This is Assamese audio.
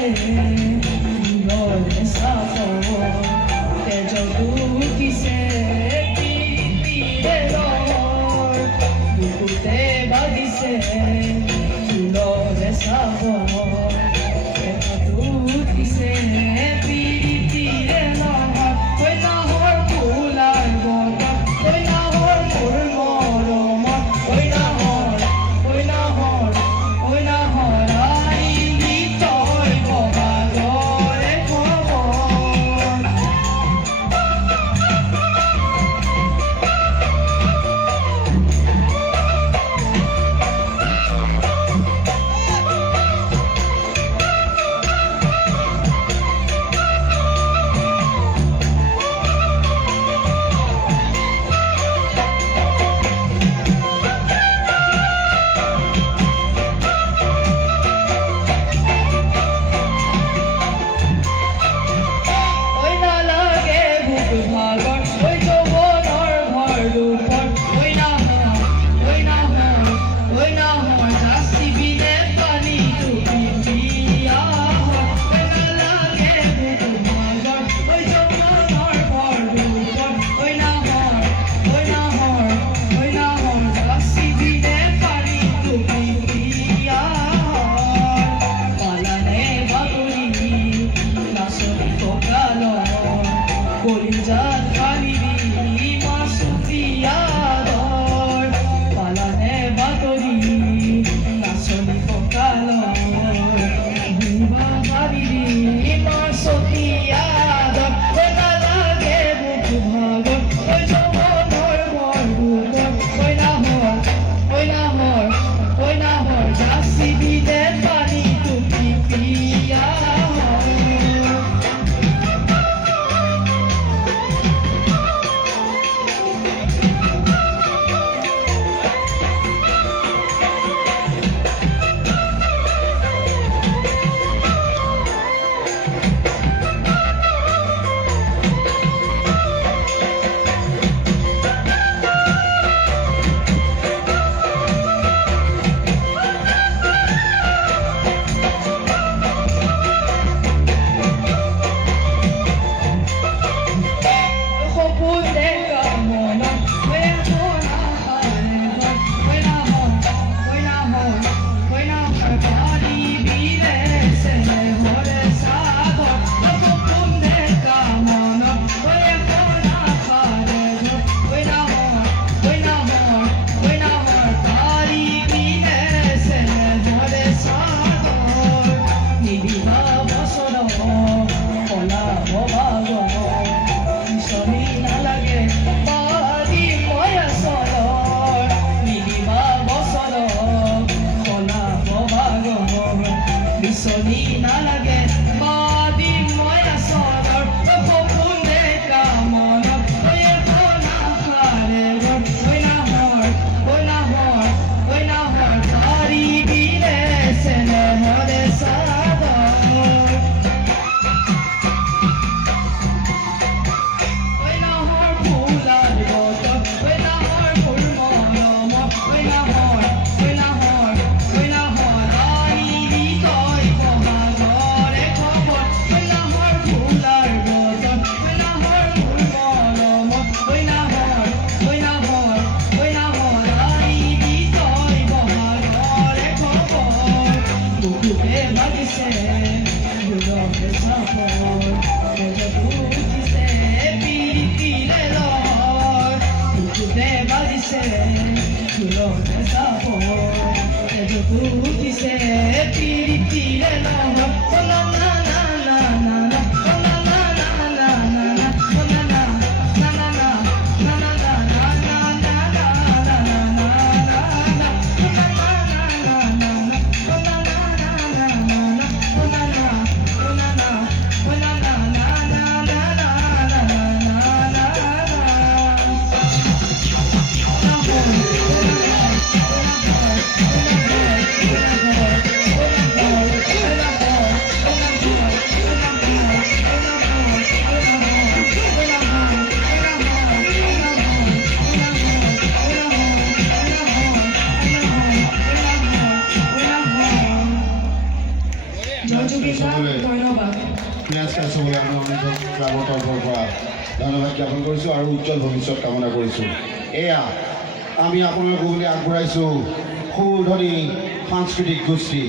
Lord sabor te jo dukise pire lor dukute badise Lord sabor te jo dukise pire lor koi na hor phular goga koi na hor mor moroma koi na hor Kolinjan kaliri masufiyador palane batori nasoni pokalor buba kaliri masufiyador kona lage buk bhagor oi jobonor mor oi na hor jasi bide pani tuki piya Soni nalage badi moya sodor kopunde kamona oye kona khare oi na hor tari bile sene hore sador oi na hor phular goto oi na hor phul moroma oi na hor আমি অনেক ক্লাবৰ তৰফৰ পৰা ধন্যবাদ জ্ঞাপন কৰিছোঁ আৰু উজ্জ্বল ভৱিষ্যত কামনা কৰিছোঁ। এয়া আমি আপোনালোকক বুলি আগবঢ়াইছোঁ সুধনী সাংস্কৃতিক গোষ্ঠী